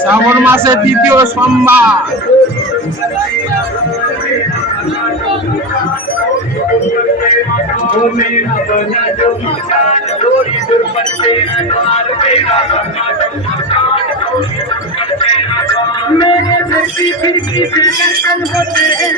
শ্রাবণ মাসের দ্বিতীয় সোমবার। मेरे बेटी फिर की दर्शन होते हैं